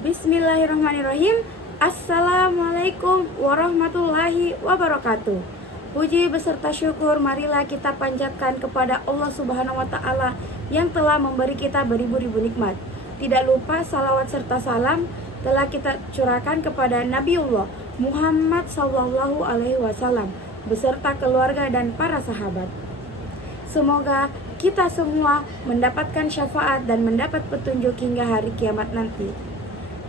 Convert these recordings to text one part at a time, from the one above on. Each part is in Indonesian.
Bismillahirrahmanirrahim. Assalamualaikum warahmatullahi wabarakatuh. Puji beserta syukur marilah kita panjatkan kepada Allah Subhanahu wa Ta'ala yang telah memberi kita beribu-ribu nikmat. Tidak lupa salawat serta salam telah kita curahkan kepada Nabiullah Muhammad Sallallahu Alaihi Wasallam beserta keluarga dan para sahabat. Semoga kita semua mendapatkan syafaat dan mendapat petunjuk hingga hari kiamat nanti.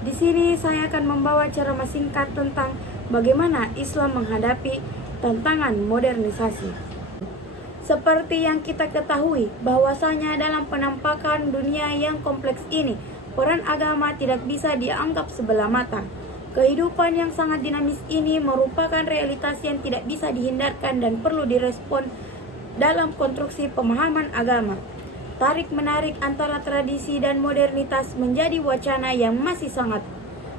Di sini saya akan membawa ceramah singkat tentang bagaimana Islam menghadapi tantangan modernisasi. Seperti yang kita ketahui bahwasanya dalam penampakan dunia yang kompleks ini, peran agama tidak bisa dianggap sebelah mata. Kehidupan yang sangat dinamis ini merupakan realitas yang tidak bisa dihindarkan dan perlu direspon dalam konstruksi pemahaman agama. Tarik-menarik antara tradisi dan modernitas menjadi wacana yang masih sangat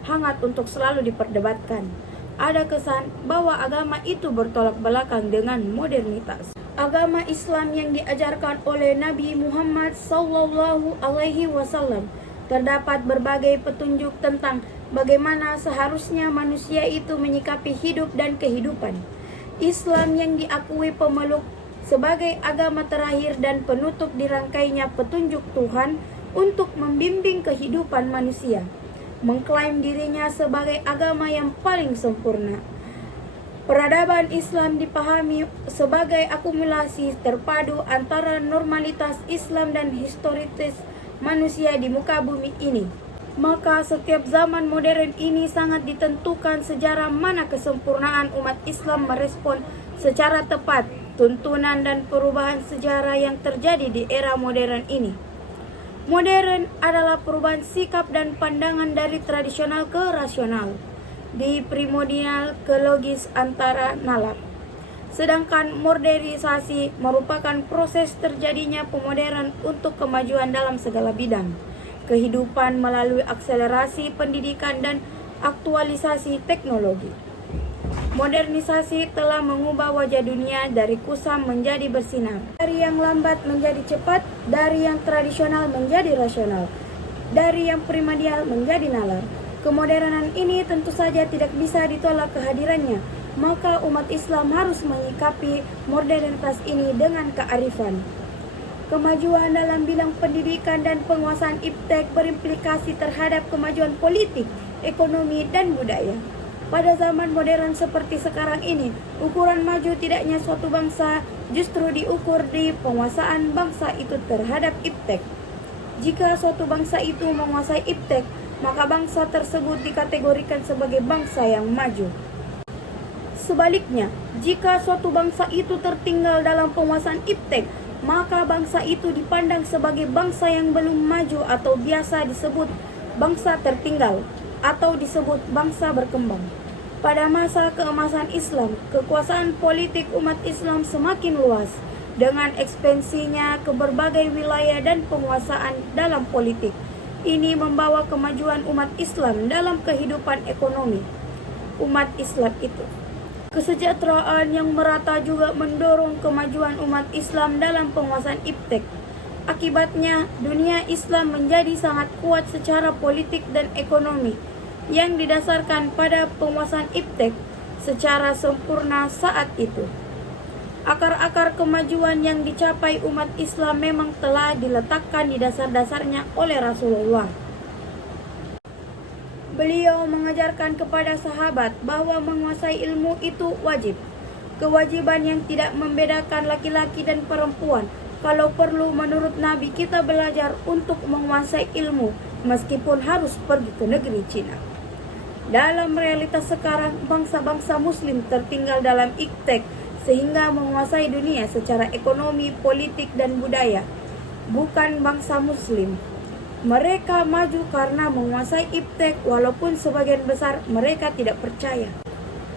hangat untuk selalu diperdebatkan. Ada kesan bahwa agama itu bertolak belakang dengan modernitas. Agama Islam yang diajarkan oleh Nabi Muhammad Sallallahu Alaihi Wasallam terdapat berbagai petunjuk tentang bagaimana seharusnya manusia itu menyikapi hidup dan kehidupan. Islam yang diakui pemeluk sebagai agama terakhir dan penutup dirangkainya petunjuk Tuhan untuk membimbing kehidupan manusia, mengklaim dirinya sebagai agama yang paling sempurna. Peradaban Islam dipahami sebagai akumulasi terpadu antara normalitas Islam dan historitas manusia di muka bumi ini. Maka setiap zaman modern ini sangat ditentukan sejarah mana kesempurnaan umat Islam merespon secara tepat tuntunan dan perubahan sejarah yang terjadi di era modern ini. Modern adalah perubahan sikap dan pandangan dari tradisional ke rasional, di primordial ke logis antara nalar. Sedangkan modernisasi merupakan proses terjadinya pemodernan untuk kemajuan dalam segala bidang kehidupan melalui akselerasi pendidikan dan aktualisasi teknologi. Modernisasi telah mengubah wajah dunia dari kusam menjadi bersinar, dari yang lambat menjadi cepat, dari yang tradisional menjadi rasional, dari yang primordial menjadi nalar. Kemodernan ini tentu saja tidak bisa ditolak kehadirannya, maka umat Islam harus menyikapi modernitas ini dengan kearifan. Kemajuan dalam bidang pendidikan dan penguasaan iptek berimplikasi terhadap kemajuan politik, ekonomi, dan budaya. Pada zaman modern seperti sekarang ini, ukuran maju tidaknya suatu bangsa justru diukur di penguasaan bangsa itu terhadap iptek. Jika suatu bangsa itu menguasai iptek, maka bangsa tersebut dikategorikan sebagai bangsa yang maju. Sebaliknya, jika suatu bangsa itu tertinggal dalam penguasaan iptek, maka bangsa itu dipandang sebagai bangsa yang belum maju atau biasa disebut bangsa tertinggal atau disebut bangsa berkembang. Pada masa keemasan Islam, kekuasaan politik umat Islam semakin luas dengan ekspansinya ke berbagai wilayah dan penguasaan dalam politik. Ini membawa kemajuan umat Islam dalam kehidupan ekonomi umat Islam itu. Kesejahteraan yang merata juga mendorong kemajuan umat Islam dalam penguasaan iptek. Akibatnya, dunia Islam menjadi sangat kuat secara politik dan ekonomi yang didasarkan pada penguasaan iptek secara sempurna saat itu. Akar-akar kemajuan yang dicapai umat Islam memang telah diletakkan di dasar-dasarnya oleh Rasulullah. Beliau mengajarkan kepada sahabat bahwa menguasai ilmu itu wajib. Kewajiban yang tidak membedakan laki-laki dan perempuan. Kalau perlu menurut Nabi kita belajar untuk menguasai ilmu meskipun harus pergi ke negeri Cina. Dalam realitas sekarang, bangsa-bangsa muslim tertinggal dalam iptek sehingga menguasai dunia secara ekonomi, politik, dan budaya. Bukan bangsa muslim. Mereka maju karena menguasai iptek walaupun sebagian besar mereka tidak percaya.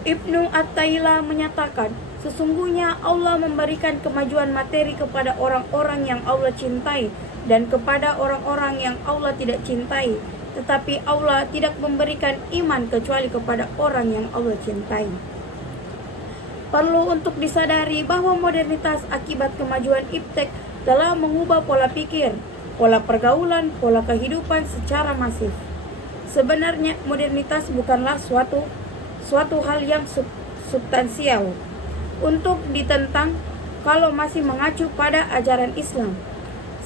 Ibnu At-Taila menyatakan, sesungguhnya Allah memberikan kemajuan materi kepada orang-orang yang Allah cintai dan kepada orang-orang yang Allah tidak cintai. Tetapi Allah tidak memberikan iman kecuali kepada orang yang Allah cintai. Perlu untuk disadari bahwa modernitas akibat kemajuan iptek telah mengubah pola pikir, pola pergaulan, pola kehidupan secara masif. Sebenarnya modernitas bukanlah suatu hal yang substansial untuk ditentang kalau masih mengacu pada ajaran Islam.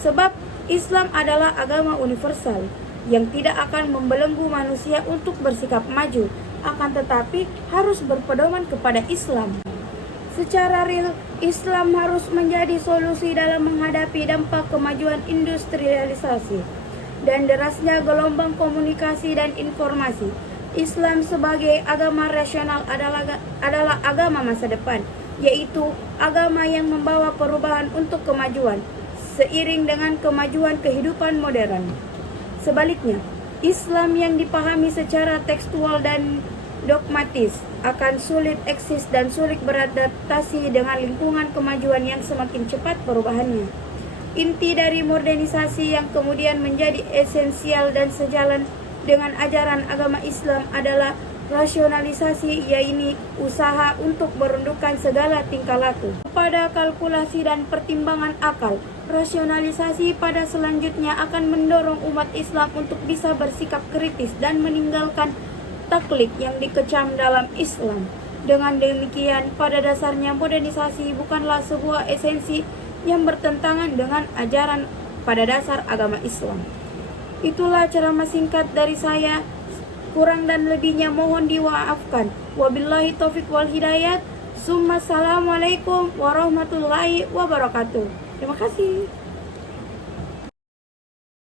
Sebab Islam adalah agama universal yang tidak akan membelenggu manusia untuk bersikap maju, akan tetapi harus berpedoman kepada Islam. Secara real, Islam harus menjadi solusi dalam menghadapi dampak kemajuan industrialisasi dan derasnya gelombang komunikasi dan informasi. Islam sebagai agama rasional adalah agama masa depan, yaitu agama yang membawa perubahan untuk kemajuan seiring dengan kemajuan kehidupan modern. Sebaliknya, Islam yang dipahami secara tekstual dan dogmatis akan sulit eksis dan sulit beradaptasi dengan lingkungan kemajuan yang semakin cepat perubahannya. Inti dari modernisasi yang kemudian menjadi esensial dan sejalan dengan ajaran agama Islam adalah rasionalisasi, yaitu usaha untuk merundukkan segala tingkah laku pada kalkulasi dan pertimbangan akal. Rasionalisasi pada selanjutnya akan mendorong umat Islam untuk bisa bersikap kritis dan meninggalkan taklid yang dikecam dalam Islam. Dengan demikian, pada dasarnya modernisasi bukanlah sebuah esensi yang bertentangan dengan ajaran pada dasar agama Islam. Itulah ceramah singkat dari saya. Kurang dan lebihnya mohon dimaafkan. Wabillahi taufiq wal hidayat. Assalamualaikum warahmatullahi wabarakatuh. Terima kasih.